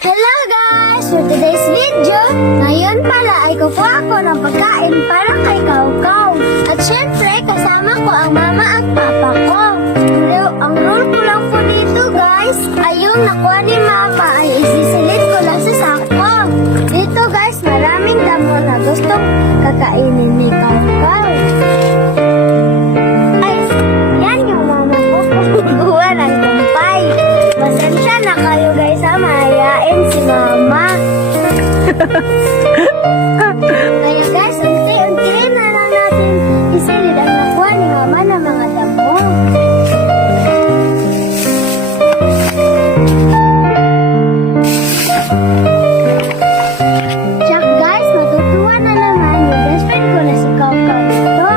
Hello guys! For today's video, ngayon pala ay kukuha ako ng pagkain para kay Kaukaw. At syempre, kasama ko ang mama at papa ko. Pero ang rule ko lang po dito guys, ay yung nakuha ni mama ay isisilid ko lang sa sako. Dito guys, maraming damo na gustong kakainin ni Kaukaw. Guys, yan yung mama ko kumukuha ng kumpay. Pasensya na kayo guys ha, mahayain si mama. Kaya guys, unti-unti na lang natin isilid ang nakuha ni mama ng mga damo. Tsak guys, matutuwa na naman yung best friend ko na si Kaukaw ito.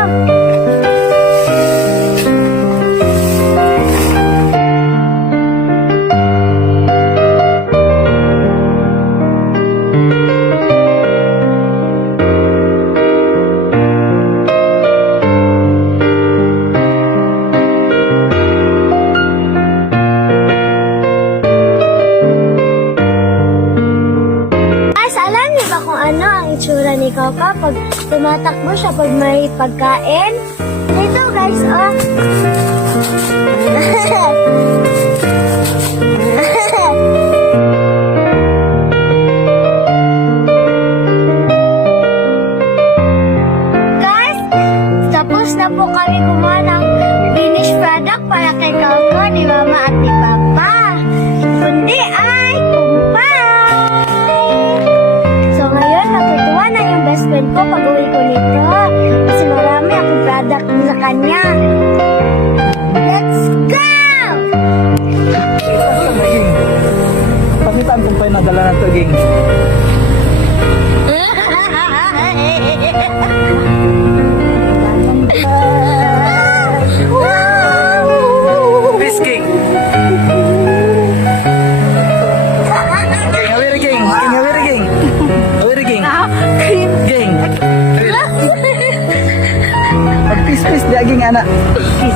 Guys, alam niyo ba kung ano ang itsura ni Kaukaw pag tumatakbo siya pag may pagkain? Ito guys, oh. Guys, tapos na po kami kumuha ng finished product para kay Kaukaw ni Mama at ni Papa. Kundi ay kumpay! So ngayon, natutuwa na yung best friend ko pag uwi ko nito. Kasi marami akong product sa kanya. Let's go! Pamitaan kung pa yung nadala na ito, ging. Peace, ging. Ging, awiri, ging. Ging, awiri, ging. Awiri, ging. Ging. Pag-peace, dia, ging, anak. Peace.